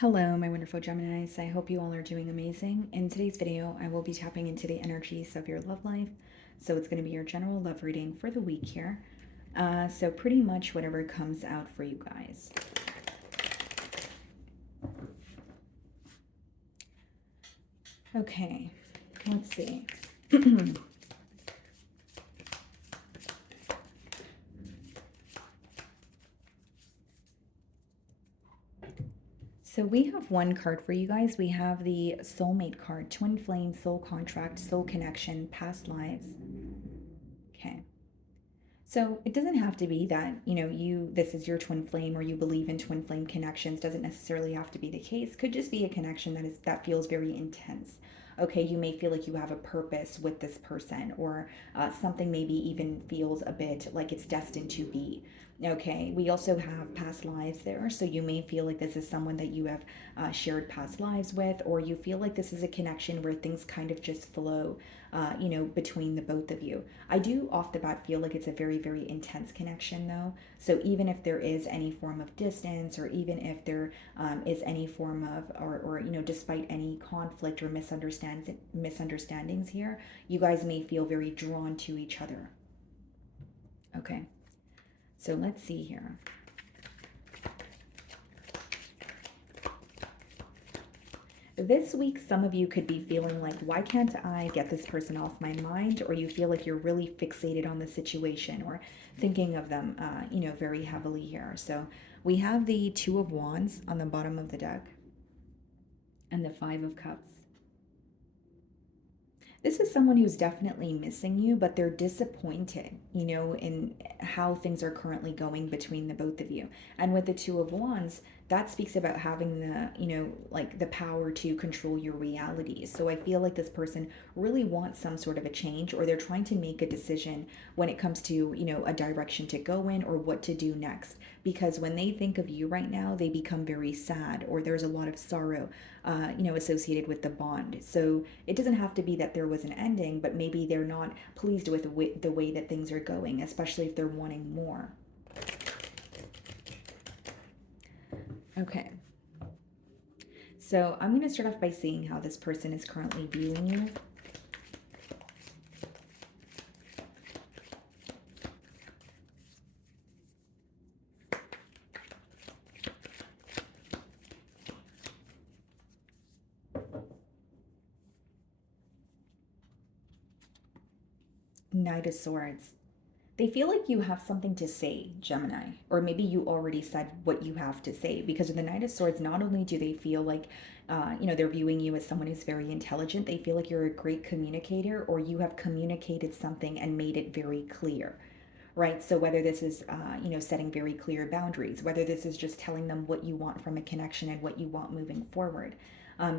Hello, my wonderful Geminis. I hope you all are doing amazing. In today's video, I will be tapping into the energies of your love life. So it's going to be your general love reading for the week here. So pretty much whatever comes out for you guys. Okay, let's see. So we have one card for you guys. We have the soulmate card, twin flame, soul contract, soul connection, past lives. Okay. So it doesn't have to be that, this is your twin flame or you believe in twin flame connections. Doesn't necessarily have to be the case. Could just be a connection that feels very intense. Okay, you may feel like you have a purpose with this person, or something maybe even feels a bit like it's destined to be. Okay, we also have past lives there, so you may feel like this is someone that you have shared past lives with, or you feel like this is a connection where things kind of just flow, between the both of you. I do off the bat feel like it's a very, very intense connection though. So even if there is any form of distance, or even if there is any form of, despite any conflict or misunderstandings here, you guys may feel very drawn to each other. Okay, so let's see here. This week, some of you could be feeling like, why can't I get this person off my mind? Or you feel like you're really fixated on the situation or thinking of them, very heavily here. So we have the Two of Wands on the bottom of the deck and the Five of Cups. This is someone who's definitely missing you, but they're disappointed, in how things are currently going between the both of you. And with the Two of Wands, that speaks about having the, like the power to control your reality. So I feel like this person really wants some sort of a change, or they're trying to make a decision when it comes to, a direction to go in or what to do next. Because when they think of you right now, they become very sad, or there's a lot of sorrow, associated with the bond. So it doesn't have to be that there was an ending, but maybe they're not pleased with the way that things are going, especially if they're wanting more. Okay. So I'm going to start off by seeing how this person is currently viewing you. Knight of Swords. They feel like you have something to say, Gemini, or maybe you already said what you have to say. Because with the Knight of Swords, not only do they feel like, they're viewing you as someone who's very intelligent, they feel like you're a great communicator, or you have communicated something and made it very clear, right? So whether this is, setting very clear boundaries, whether this is just telling them what you want from a connection and what you want moving forward,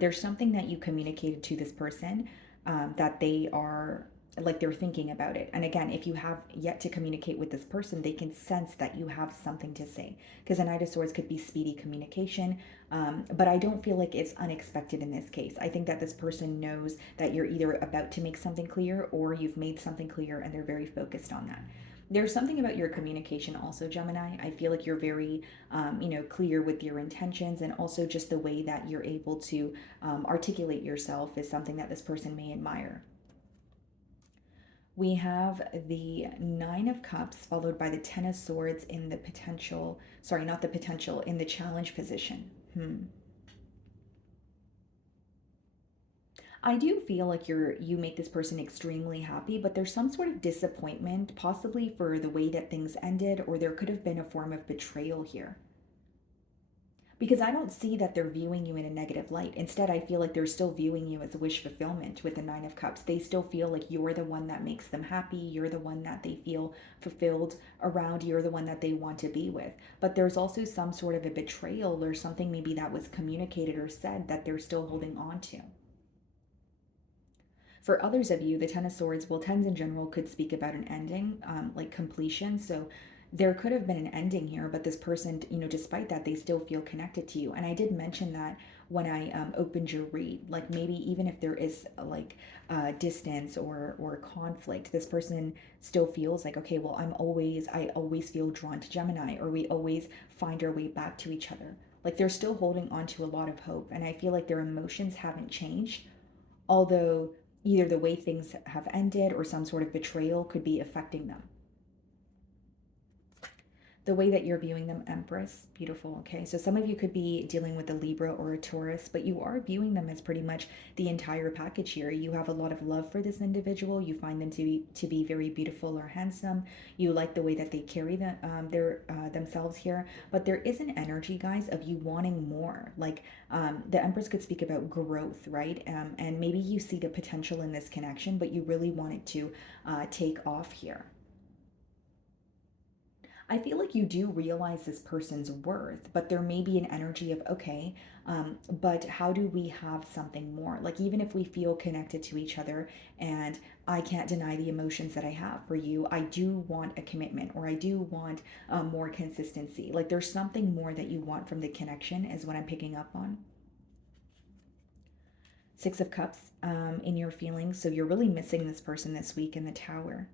there's something that you communicated to this person, that they are like they're thinking about it. And again, if you have yet to communicate with this person, they can sense that you have something to say, because a Knight of Swords could be speedy communication. But I don't feel like it's unexpected in this case. I think that this person knows that you're either about to make something clear, or you've made something clear, and they're very focused on that. There's something about your communication also, Gemini. I feel like you're very, clear with your intentions, and also just the way that you're able to articulate yourself is something that this person may admire. We have the Nine of Cups followed by the Ten of Swords in the potential, sorry, not the potential, in the challenge position. I do feel like you make this person extremely happy, but there's some sort of disappointment, possibly for the way that things ended, or there could have been a form of betrayal here, because I don't see that they're viewing you in a negative light. Instead, I feel like they're still viewing you as a wish fulfillment with the Nine of Cups. They still feel like you're the one that makes them happy. You're the one that they feel fulfilled around. You're the one that they want to be with. But there's also some sort of a betrayal, or something maybe that was communicated or said that they're still holding on to. For others of you, the Ten of Swords, well, tens in general could speak about an ending, like completion. So there could have been an ending here, but this person, despite that, they still feel connected to you. And I did mention that when I opened your read, like maybe even if there is like distance or conflict, this person still feels like, okay, well, I always feel drawn to Gemini, or we always find our way back to each other. Like they're still holding on to a lot of hope. And I feel like their emotions haven't changed, although either the way things have ended or some sort of betrayal could be affecting them. The way that you're viewing them, Empress, beautiful. Okay, so some of you could be dealing with a Libra or a Taurus, but you are viewing them as pretty much the entire package here. You have a lot of love for this individual. You find them to be very beautiful or handsome. You like the way that they carry their themselves here, but there is an energy, guys, of you wanting more. Like the Empress could speak about growth, right? And maybe you see the potential in this connection, but you really want it to take off here. I feel like you do realize this person's worth, but there may be an energy of, okay, but how do we have something more? Like, even if we feel connected to each other and I can't deny the emotions that I have for you, I do want a commitment or I do want more consistency. Like, there's something more that you want from the connection, is what I'm picking up on. Six of Cups in your feelings. So, you're really missing this person this week in the Tower.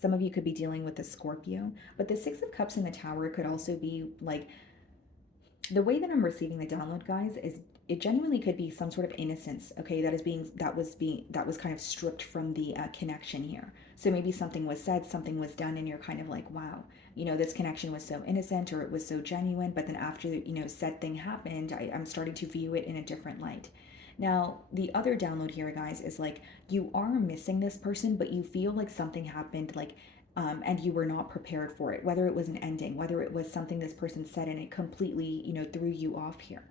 Some of you could be dealing with a Scorpio, but the Six of Cups in the Tower could also be like, the way that I'm receiving the download, guys, is it genuinely could be some sort of innocence, okay, that was kind of stripped from the connection here. So maybe something was said, something was done, and you're kind of like, wow, this connection was so innocent or it was so genuine, but then after said thing happened, I'm starting to view it in a different light. Now, the other download here, guys, is like you are missing this person, but you feel like something happened, like and you were not prepared for it, whether it was an ending, whether it was something this person said and it completely, threw you off here.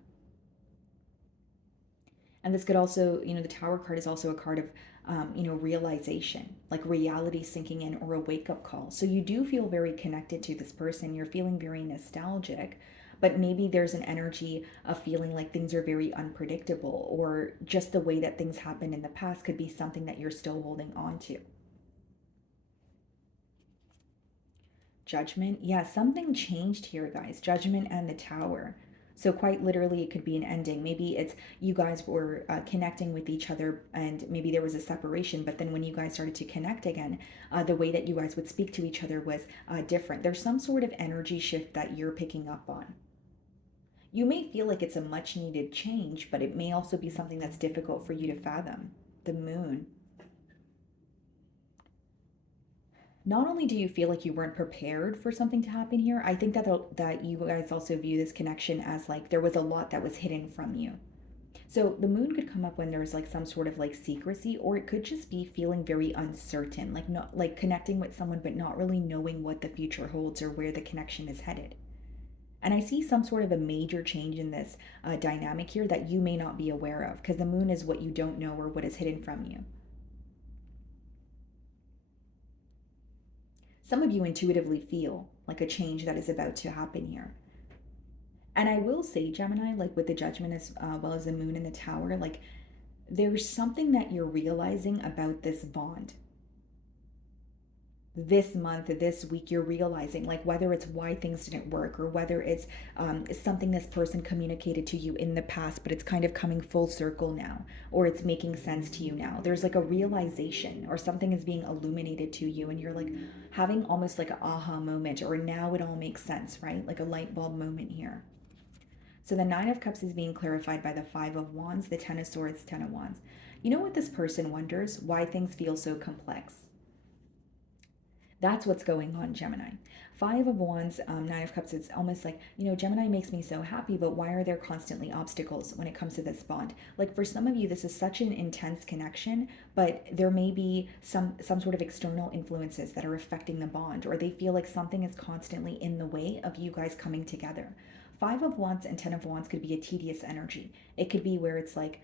And this could also, the Tower card is also a card of, realization, like reality sinking in or a wake up call. So you do feel very connected to this person. You're feeling very nostalgic, but maybe there's an energy of feeling like things are very unpredictable, or just the way that things happened in the past could be something that you're still holding on to. Judgment. Yeah, something changed here, guys. Judgment and the Tower. So, quite literally, it could be an ending. Maybe it's you guys were connecting with each other and maybe there was a separation, but then when you guys started to connect again, the way that you guys would speak to each other was different. There's some sort of energy shift that you're picking up on. You may feel like it's a much needed change, but it may also be something that's difficult for you to fathom. The Moon. Not only do you feel like you weren't prepared for something to happen here, I think that you guys also view this connection as like there was a lot that was hidden from you. So the Moon could come up when there's like some sort of like secrecy, or it could just be feeling very uncertain, like not like connecting with someone but not really knowing what the future holds or where the connection is headed. And I see some sort of a major change in this dynamic here that you may not be aware of, because the Moon is what you don't know or what is hidden from you. Some of you intuitively feel like a change that is about to happen here. And I will say, Gemini, like with the Judgment as well as the Moon in the Tower, like there's something that you're realizing about this bond. This month, this week, you're realizing, like whether it's why things didn't work or whether it's something this person communicated to you in the past, but it's kind of coming full circle now, or it's making sense to you now. There's like a realization or something is being illuminated to you, and you're like having almost like an aha moment, or now it all makes sense, right? Like a light bulb moment here. So the Nine of Cups is being clarified by the Five of Wands, the Ten of Swords, Ten of Wands. You know what this person wonders? Why things feel so complex. That's what's going on, Gemini. Five of Wands, Nine of Cups, it's almost like, Gemini makes me so happy, but why are there constantly obstacles when it comes to this bond? Like for some of you, this is such an intense connection, but there may be some sort of external influences that are affecting the bond, or they feel like something is constantly in the way of you guys coming together. Five of Wands and Ten of Wands could be a tedious energy. It could be where it's like,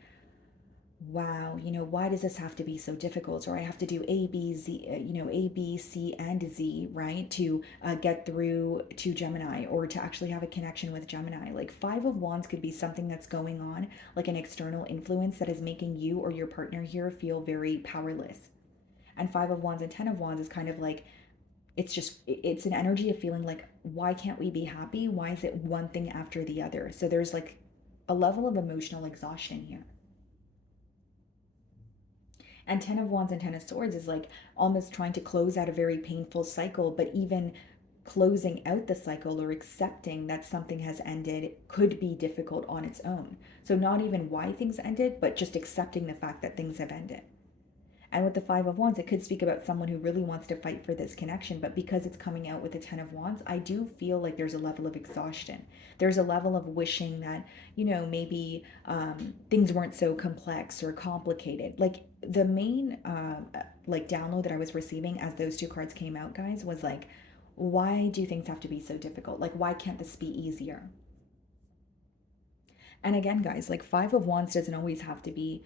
wow, why does this have to be so difficult? Or I have to do A, B, Z, A, B, C, and Z, right? To get through to Gemini, or to actually have a connection with Gemini. Like Five of Wands could be something that's going on, like an external influence that is making you or your partner here feel very powerless. And Five of Wands and Ten of Wands is kind of like, it's an energy of feeling like, why can't we be happy? Why is it one thing after the other? So there's like a level of emotional exhaustion here. And Ten of Wands and Ten of Swords is like almost trying to close out a very painful cycle, but even closing out the cycle or accepting that something has ended could be difficult on its own. So, not even why things ended, but just accepting the fact that things have ended. And with the Five of Wands, it could speak about someone who really wants to fight for this connection, but because it's coming out with the Ten of Wands, I do feel like there's a level of exhaustion. There's a level of wishing that, maybe things weren't so complex or complicated. Like the main, like download that I was receiving as those two cards came out, guys, was like, why do things have to be so difficult? Like, why can't this be easier? And again, guys, like Five of Wands doesn't always have to be,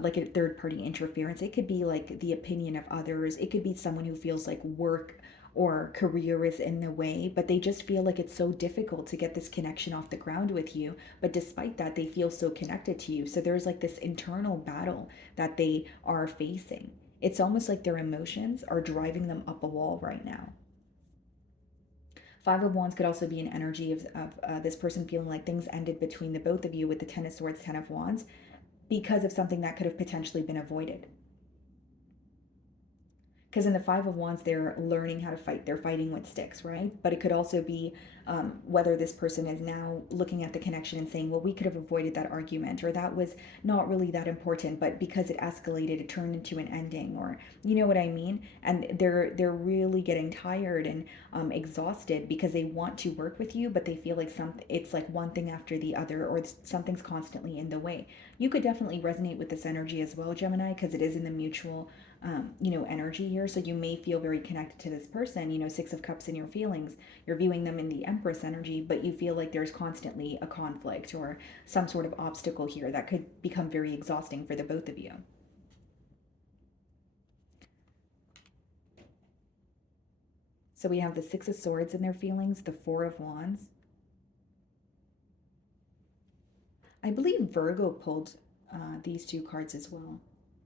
like a third party interference. It could be like the opinion of others. It could be someone who feels like work or career is in the way, but they just feel like it's so difficult to get this connection off the ground with you. But despite that, they feel so connected to you. So there's like this internal battle that they are facing. It's almost like their emotions are driving them up a wall right now. Five of Wands could also be an energy of this person feeling like things ended between the both of you with the Ten of Swords, Ten of Wands, because of something that could have potentially been avoided. Because in the Five of Wands, they're learning how to fight. They're fighting with sticks, right? But it could also be whether this person is now looking at the connection and saying, well, we could have avoided that argument, or that was not really that important, but because it escalated, it turned into an ending, or you know what I mean? And they're really getting tired and exhausted because they want to work with you, but they feel like it's like one thing after the other, or something's constantly in the way. You could definitely resonate with this energy as well, Gemini, because it is in the mutual energy here. So you may feel very connected to this person, Six of Cups in your feelings. You're viewing them in the Empress energy, but you feel like there's constantly a conflict or some sort of obstacle here that could become very exhausting for the both of you. So we have the Six of Swords in their feelings, the Four of Wands. I believe Virgo pulled these two cards as well,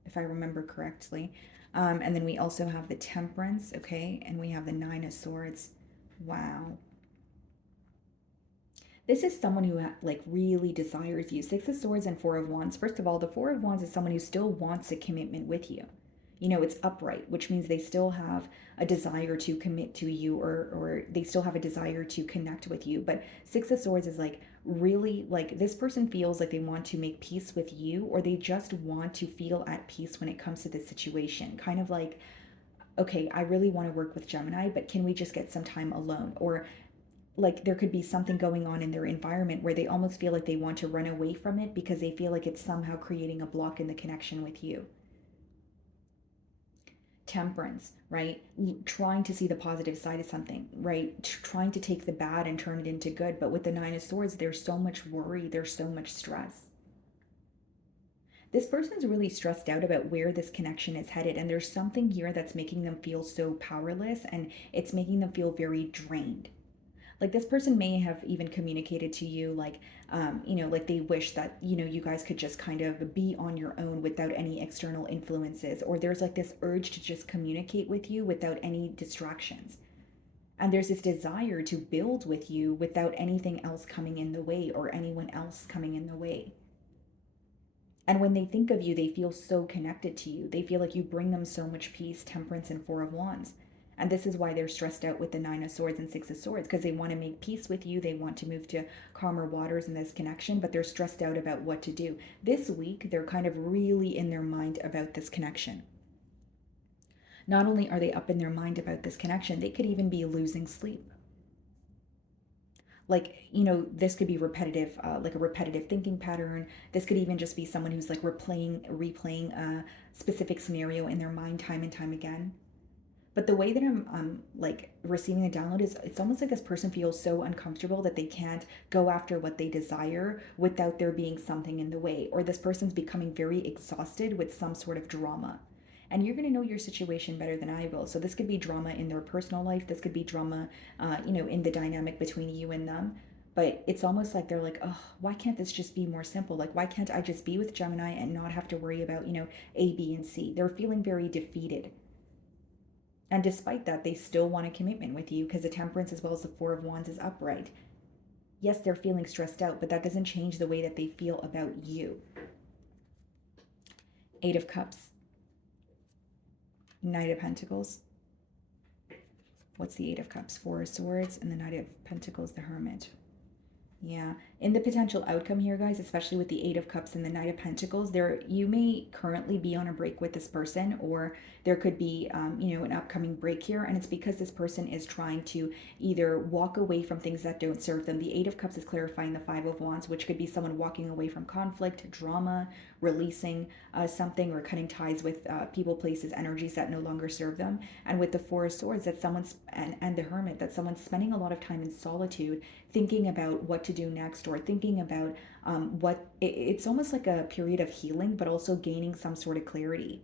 if I remember correctly. And then we also have the Temperance, okay? And we have the Nine of Swords. Wow. This is someone who like really desires you. Six of Swords and Four of Wands. First of all, the Four of Wands is someone who still wants a commitment with you. It's upright, which means they still have a desire to commit to you, or they still have a desire to connect with you. But Six of Swords is like really like this person feels like they want to make peace with you, or they just want to feel at peace when it comes to this situation. Kind of like, okay, I really want to work with Gemini, but can we just get some time alone? Or like there could be something going on in their environment where they almost feel like they want to run away from it because they feel like it's somehow creating a block in the connection with you. Temperance, right? Trying to see the positive side of something, right? Trying to take the bad and turn it into good. But with the Nine of Swords, there's so much worry, there's so much stress. This person's really stressed out about where this connection is headed, and there's something here that's making them feel so powerless, and it's making them feel very drained. Like this person may have even communicated to you like like they wish that you guys could just kind of be on your own without any external influences, or there's like this urge to just communicate with you without any distractions, and there's this desire to build with you without anything else coming in the way or anyone else coming in the way. And when they think of you, they feel so connected to you. They feel like you bring them so much peace, Temperance, and Four of Wands. And this is why they're stressed out with the Nine of Swords and Six of Swords, because they want to make peace with you. They want to move to calmer waters in this connection, but they're stressed out about what to do. This week, they're kind of really in their mind about this connection. Not only are they up in their mind about this connection, they could even be losing sleep. Like this could be repetitive, like a repetitive thinking pattern. This could even just be someone who's like replaying a specific scenario in their mind time and time again. But the way that I'm like receiving the download is it's almost like this person feels so uncomfortable that they can't go after what they desire without there being something in the way, or this person's becoming very exhausted with some sort of drama. And you're going to know your situation better than I will. So this could be drama in their personal life. This could be drama, in the dynamic between you and them. But it's almost like they're like, oh, why can't this just be more simple? Like, why can't I just be with Gemini and not have to worry about, A, B, and C? They're feeling very defeated. And despite that, they still want a commitment with you because the Temperance as well as the Four of Wands is upright. Yes, they're feeling stressed out, but that doesn't change the way that they feel about you. Eight of Cups. Knight of Pentacles. What's the Eight of Cups? Four of Swords and the Knight of Pentacles, the Hermit. Yeah, in the potential outcome here, guys, especially with the Eight of Cups and the Knight of Pentacles, there you may currently be on a break with this person, or there could be, an upcoming break here, and it's because this person is trying to either walk away from things that don't serve them. The Eight of Cups is clarifying the Five of Wands, which could be someone walking away from conflict, drama, releasing something, or cutting ties with people, places, energies that no longer serve them. And with the Four of Swords, that someone's and the Hermit, that someone's spending a lot of time in solitude, thinking about what to do next, or thinking about it's almost like a period of healing, but also gaining some sort of clarity.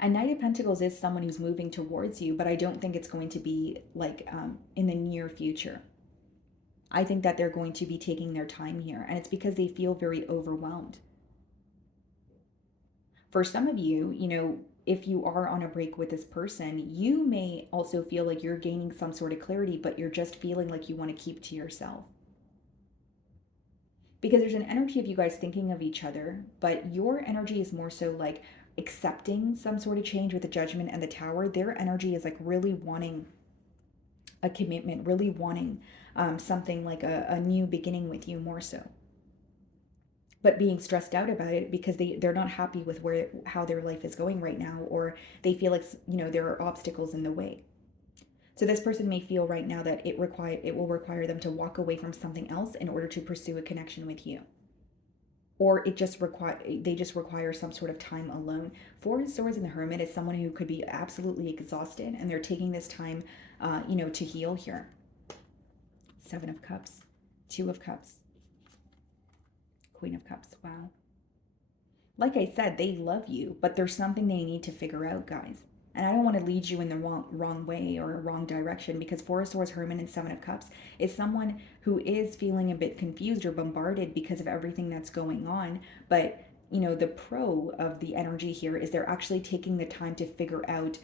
And Knight of Pentacles is someone who's moving towards you, but I don't think it's going to be like in the near future. I think that they're going to be taking their time here, and it's because they feel very overwhelmed. For some of you, if you are on a break with this person, you may also feel like you're gaining some sort of clarity, but you're just feeling like you want to keep to yourself. Because there's an energy of you guys thinking of each other, but your energy is more so like accepting some sort of change with the Judgment and the Tower. Their energy is like really wanting a commitment, really wanting something like a new beginning with you more so, but being stressed out about it because they're not happy with how their life is going right now, or they feel like there are obstacles in the way. So this person may feel right now that it will require them to walk away from something else in order to pursue a connection with you, or they just require some sort of time alone. Four of Swords and the Hermit is someone who could be absolutely exhausted, and they're taking this time to heal here. Seven of Cups, Two of Cups, Queen of Cups. Wow. Like I said, they love you, but there's something they need to figure out, guys. And I don't want to lead you in the wrong way or wrong direction, because Four of Swords, Hermit, and Seven of Cups is someone who is feeling a bit confused or bombarded because of everything that's going on. But the pro of the energy here is they're actually taking the time to figure out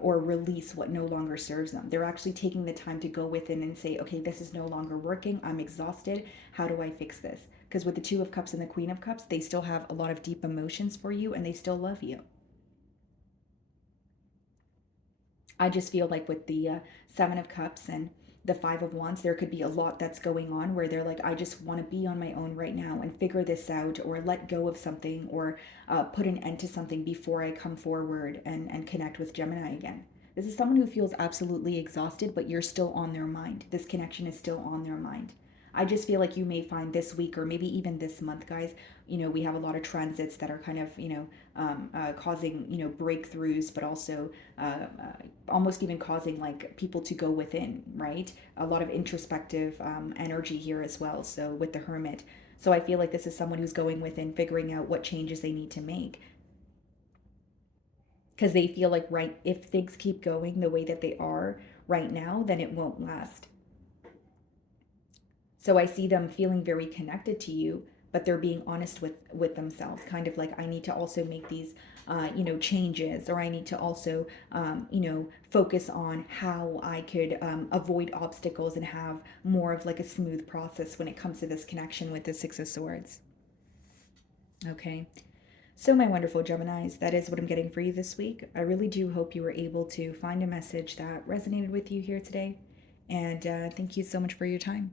or release what no longer serves them. They're actually taking the time to go within and say, okay, this is no longer working. I'm exhausted. How do I fix this? Because with the Two of Cups and the Queen of Cups, they still have a lot of deep emotions for you, and they still love you. I just feel like with the Seven of Cups and the Five of Wands, there could be a lot that's going on where they're like, I just want to be on my own right now and figure this out, or let go of something, or put an end to something before I come forward and connect with Gemini again. This is someone who feels absolutely exhausted, but you're still on their mind. This connection is still on their mind. I just feel like you may find this week, or maybe even this month, guys, we have a lot of transits that are kind of, causing, breakthroughs, but also almost even causing like people to go within, right? A lot of introspective energy here as well. So with the Hermit. So I feel like this is someone who's going within, figuring out what changes they need to make. Because they feel like, right, if things keep going the way that they are right now, then it won't last. So I see them feeling very connected to you, but they're being honest with themselves, kind of like, I need to also make these changes, or I need to also focus on how I could avoid obstacles and have more of like a smooth process when it comes to this connection with the Six of Swords. Okay. So, my wonderful Geminis, that is what I'm getting for you this week. I really do hope you were able to find a message that resonated with you here today. And thank you so much for your time.